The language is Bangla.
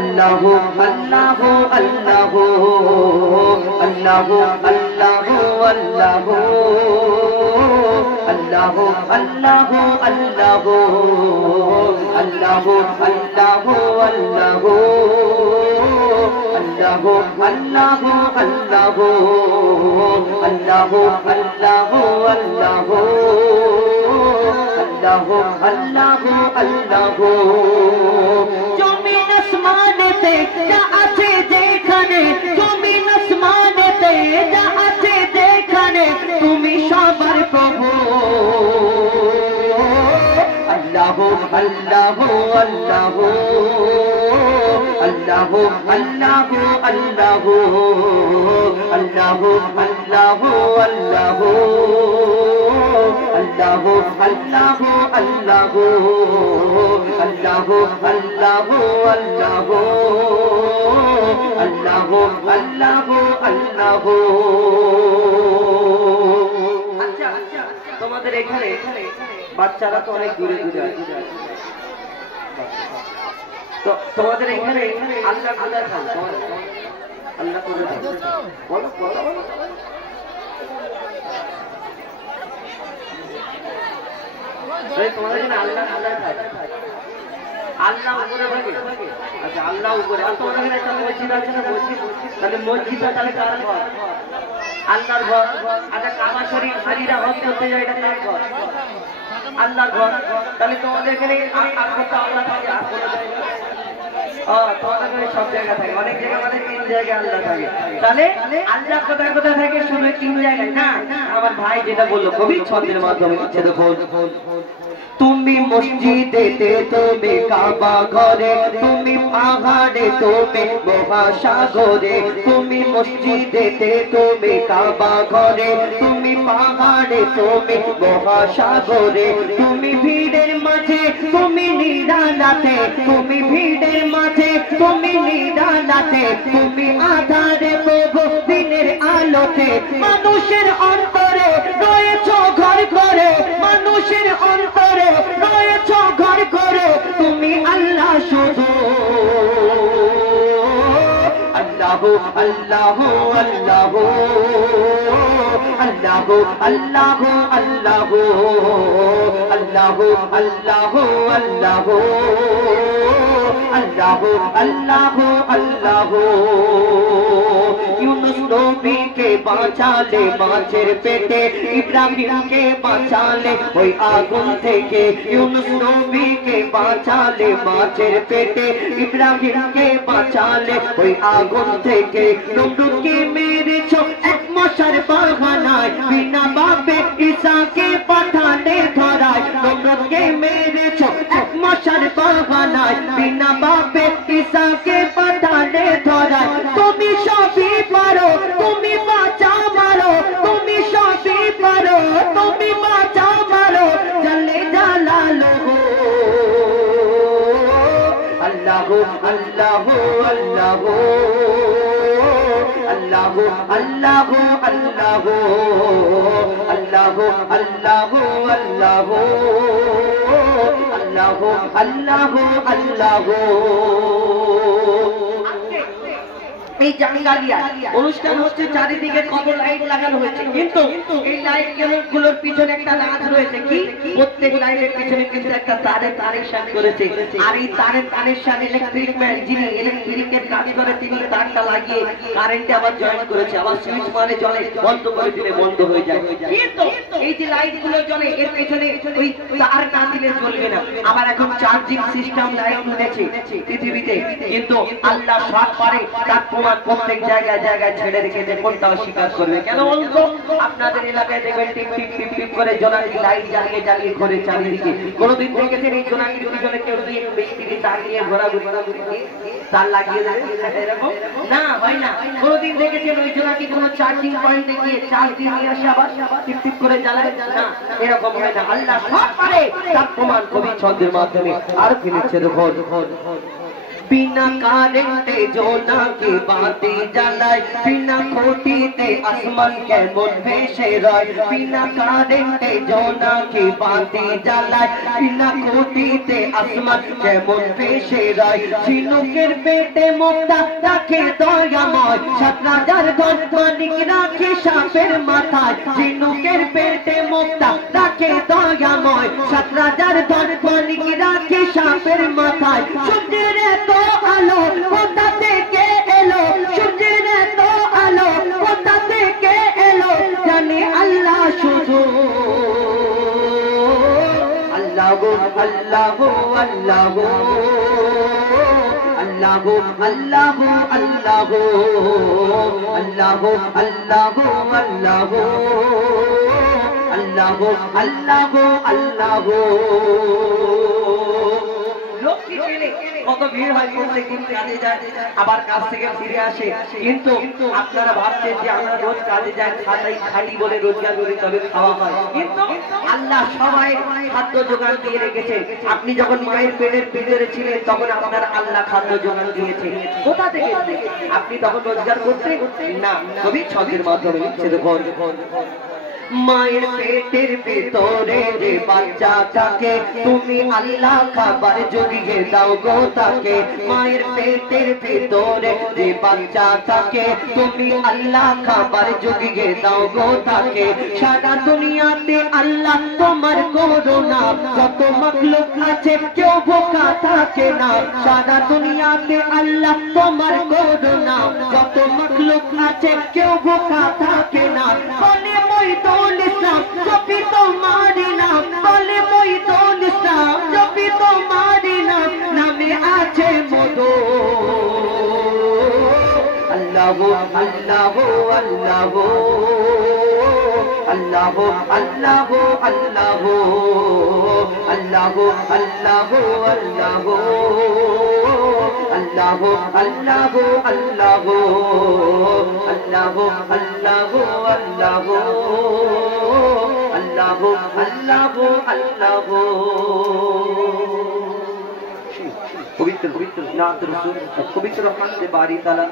अल्लाह अल्लाह अल्लाह अल्लाह अल्लाह अल्लाह अल्लाह अल्लाह अल्लाह अल्लाह अल्लाह अल्लाह अल्लाह अल्लाह अल्लाह अल्लाह अल्लाह अल्लाह अल्लाह जमीन आसमानेते जा आछे जेखाने जमीन आसमानेते जा आछे जेखाने तुमी सबार प्रभु अल्लाह अल्लाह अल्लाह अल्लाह अल्लाह अल्लाह अल्लाह अल्लाह अल्लाह अल्लाह अल्लाह अल्लाह अल्लाह अल्लाह अल्लाह अल्लाह अल्लाह अच्छा তোমাদের এখানে বাচ্চারা তো অনেক দূরে দূরে আছে তো তোমাদের এখানে আল্লাহ কোথায় থাকে আল্লাহ কোথায় থাকে বলো বলো তোমাদের এখানে আল্লাহ কোথায় থাকে আল্লাহ উপরে থাকে আচ্ছা আল্লাহ উপরে আর তোমাদের এখানে একটা মসজিদ আছে না মসজিদ তাহলে মসজিদটা তাহলে কার ঘর আল্লাহর ঘর আচ্ছা কাবা শরীফ হাজিরা হজ করতে যায় এটা কার ঘর আল্লাহর ঘর তাহলে তোমাদের এখানে আল্লাহ থাকে আর কোনো জায়গা তোমাদের এখানে সব জায়গা থাকে অনেক জায়গা আমাদের তিন জায়গায় আল্লাহ থাকে তাহলে আল্লাহ কোথায় কোথায় থাকে শুধু তিন জায়গায় না আমার ভাই যেটা বললো কবি ছন্দের মাধ্যমে ইচ্ছে দেখো তুমি মসজিদেতে তুমি কাবা ঘরে তুমি পাহাড়ে তুমি মহাসাগরে তুমি মসজিদেতে তুমি কাবা ঘরে তুমি পাহাড়ে তুমি মহাসাগরে তুমি ভিড়ের মাঝে তুমি নিরালাতে তুমি ভিড়ের মাঝে তুমি নিরালাতে তুমি আধারে প্রভু দিনের আলোতে মানুষের অন্তরে রয়েছো ঘর করে মানুষের অন্তরে রয়েছো ঘর করে তুমি আল্লাহ শুধু আল্লাহ আল্লাহ আল্লাহ আল্লাহ আল্লাহ আল্লাহ আল্লাহ আল্লাহ আল্লাহ अल्लाह अल्लाह अल्लाह यूनुस नबी के बाँचाले माछेर पेटे इब्राहिम के बाँचाले ओई आगुन थेके यूनुस नबी के बाँचाले माछेर पेटे इब्राहिम के बाँचाले ओई आगुन थेके नमरूद के मेरेछो एक मशार बागानाय बिना बापे ईसा के पाठाने धराय नमरूद के मेरेछो एक मशार बागानाय बिना बापे ईसा के पाठाने धराय तुमी सभी पारो तुमी बाचा मारो तुमी सभी पारो तुमी बाचा मारो जले जालालो अल्लाह अल्लाह अल्लाह अल्लाह अल्लाह अल्लाह अल्लाह अल्लाह अल्लाह अल्लाह अल्लाह এই জাঙ্গালিয়া অনুষ্ঠান হচ্ছে চারিদিকে কত লাইট লাগানো হয়েছে কিন্তু এই লাইট গুলোর পিছনে একটা রাজ রয়েছে কি প্রত্যেক লাইটের পিছনে কিন্তু একটা তারের সাথে করেছে আর এই তারের সাথে ইলেকট্রিক ম্যান যিনি ইলেকট্রিকের কাজ করে তিনি তারটা লাগিয়ে কারেন্টে আবার জয়েন করেছে আবার সুইচ মারে জ্বলে বন্ধ করে দিলে বন্ধ হয়ে যায় কিন্তু এই যে লাইট গুলো জ্বলে এর পিছনে ওই তার না দিলে চলবে না আবার এখন চার্জিং সিস্টেম লাইট উঠেছে পৃথিবীতে কিন্তু আল্লাহ সব পারে তার প্রত্যেক জায়গায় জায়গায় ছেড়ে রেখেছে কোনটা অস্বীকার করবে কেন বলতো আপনাদের এলাকায় দেখবেন টিপ টিপ টিপ টিপ করে জোনাকি লাইট জ্বালিয়ে জ্বালিয়ে ঘরে চারিদিকে কোনদিন দেখেছেন এই জোনাকির পিছনে কেউ দিয়ে বেশি তার নিয়ে ঘোরাঘুরি তার লাগিয়ে দেবে এরকম না ভাই না কোনদিন দেখেছেন ওই জোনাকি কোনো চার্জিং পয়েন্টে গিয়ে চার্জ দিয়ে নিয়ে আসে আবার টিপ টিপ করে জ্বালায় না এরকম হয় না আল্লাহ সব পারে তার প্রমাণ কবি ছন্দের মাধ্যমে আর ফিরেছে দেখো बिना कारेंटे जोना की बाती जलाय बिना खोटीते आसमान केमन भेसे रय बिना कारेंटे जोना की बाती जलाय बिना खोटीते आसमान केमन भेसे रय झिनुकेर पेटे मुक्ता राखे दयामय 7,000 धन मानिक राखे सापेर माथाय झिनुकेर पेटे मुक्ता राखे दयामय 7,000 धन मानिक राखे सापेर माथाय सूर्যের এত আলো কোথা থেকে এলো সূর্যের এত আলো কোথা থেকে এলো জানে আল্লাহ শুধু আল্লাহ আল্লাহ আল্লাহ আল্লাহ আল্লাহ আল্লাহ আল্লাহ আল্লাহ আল্লাহ আল্লাহ আল্লাহ আল্লাহ কত ভিড় হয় প্রত্যেকদিন কাজে যায় আবার কাজ থেকে ফিরে আসে কিন্তু আপনারা ভাবছেন যে আমরা রোজ কাজে যাই খালি বলে রোজগার করি তবে খাওয়া হয় কিন্তু আল্লাহ সবাই খাদ্য জোগান দিয়ে রেখেছে আপনি যখন মায়ের পেটের ভিতরে ছিলেন তখন আপনার আল্লাহ খাদ্য জোগান দিয়েছে কোথা থেকে আপনি তখন রোজগার করতে না তবে ছকের মাধ্যমে ছেড়ে ভর মায়ের পেটের ভিতরে যে বাচ্চা থাকে তুমি আল্লাহ খাবার জুগিয়ে দাও গো তাকে মায়ের পেটের ভিতরে যে বাচ্চা থাকে তুমি আল্লাহ খাবার জুগিয়ে দাও গো তাকে সারা দুনিয়াতে আল্লাহ তোমার করুণা যত মাখলুক আছে কেউ ভোকা থাকে না সারা দুনিয়াতে আল্লাহ তোমার করুণা যত মাখলুক আছে কেউ ভোকা থাকে না বলে মই তো ইসলাম জপি তোমারি নাম বলে মই তো ইসলাম জপি তোমারি নাম নামে আছে মধু আল্লাহ আল্লাহ আল্লাহ আল্লাহ আল্লাহ আল্লাহ আল্লাহ আল্লাহ আল্লাহ আল্লাহ আল্লাহ আল্লাহ আল্লাহ আল্লাহ আল্লাহ আল্লাহ আল্লাহ আল্লাহ পবিত্র পবিত্র নাম রাসূল পবিত্র রহমান দে বারি তাআলা